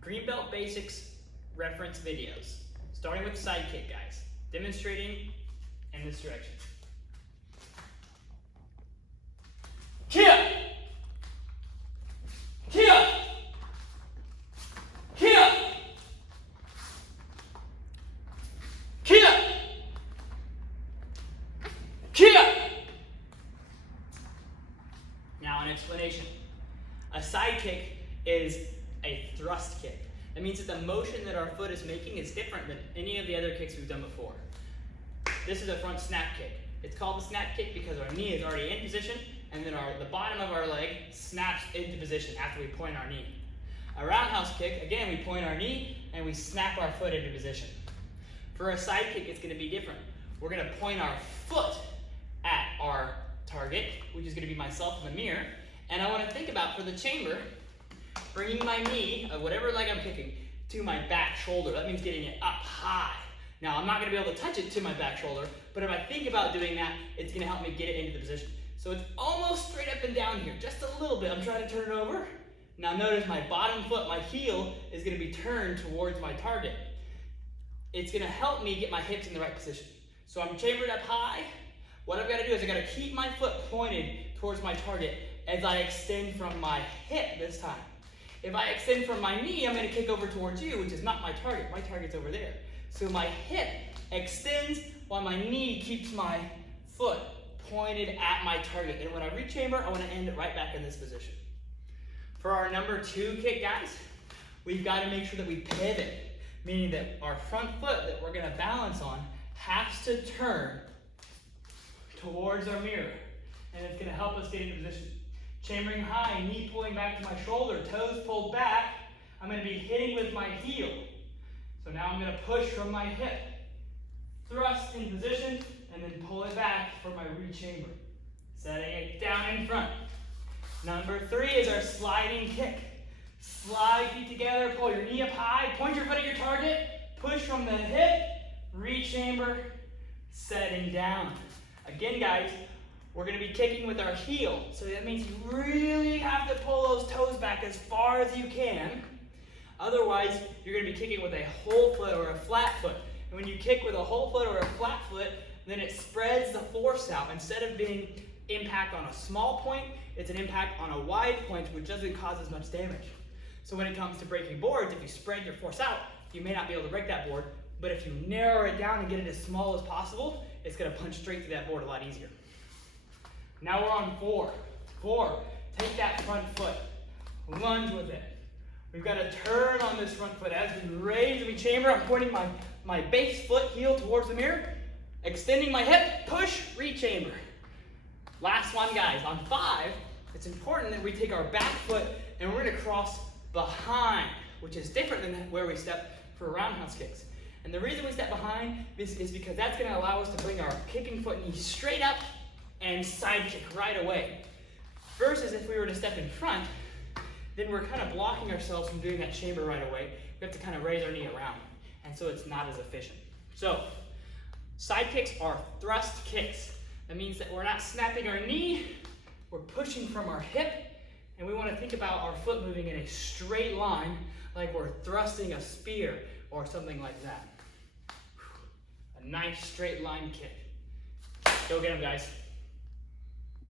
Greenbelt Basics reference videos, starting with side kick, guys, demonstrating in this direction. Kick! Kick! Kick! Kick! Kick! Now an explanation. A side kick is a thrust kick. That means that the motion that our foot is making is different than any of the other kicks we've done before. This is a front snap kick. It's called the snap kick because our knee is already in position and then the bottom of our leg snaps into position after we point our knee. A roundhouse kick, again, we point our knee and we snap our foot into position. For a side kick, it's going to be different. We're going to point our foot at our target, which is going to be myself in the mirror, and I want to think about, for the chamber, bringing my knee, whatever leg I'm kicking, to my back shoulder. That means getting it up high. Now, I'm not going to be able to touch it to my back shoulder, but if I think about doing that, it's going to help me get it into the position. So it's almost straight up and down here, just a little bit. I'm trying to turn it over. Now notice my bottom foot, my heel, is going to be turned towards my target. It's going to help me get my hips in the right position. So I'm chambered up high. What I've got to do is I've got to keep my foot pointed towards my target as I extend from my hip this time. If I extend from my knee, I'm going to kick over towards you, which is not my target. My target's over there. So my hip extends while my knee keeps my foot pointed at my target. And when I rechamber, I want to end it right back in this position. For our number 2 kick, guys, we've got to make sure that we pivot, meaning that our front foot that we're going to balance on has to turn towards our mirror. And it's going to help us get into position. Chambering high, knee pulling back to my shoulder, toes pulled back. I'm going to be hitting with my heel. So now I'm going to push from my hip, thrust in position, and then pull it back for my rechamber. Setting it down in front. Number 3 is our sliding kick. Slide feet together, pull your knee up high, point your foot at your target, push from the hip, rechamber, setting down. Again, guys, we're going to be kicking with our heel. So that means you really have to pull those toes back as far as you can. Otherwise, you're going to be kicking with a whole foot or a flat foot. And when you kick with a whole foot or a flat foot, then it spreads the force out. Instead of being impact on a small point, it's an impact on a wide point, which doesn't cause as much damage. So when it comes to breaking boards, if you spread your force out, you may not be able to break that board. But if you narrow it down and get it as small as possible, it's going to punch straight through that board a lot easier. Now we're on 4. 4, take that front foot, lunge with it. We've got to turn on this front foot. As we raise and we chamber, I'm pointing my base foot heel towards the mirror, extending my hip, push, rechamber. Last one, guys. On 5, it's important that we take our back foot and we're going to cross behind, which is different than where we step for roundhouse kicks. And the reason we step behind is because that's going to allow us to bring our kicking foot knee straight up and side kick right away. Versus if we were to step in front, then we're kind of blocking ourselves from doing that chamber right away. We have to kind of raise our knee around, and so it's not as efficient. So, side kicks are thrust kicks. That means that we're not snapping our knee, we're pushing from our hip, and we want to think about our foot moving in a straight line like we're thrusting a spear or something like that. A nice straight line kick. Go get them, guys.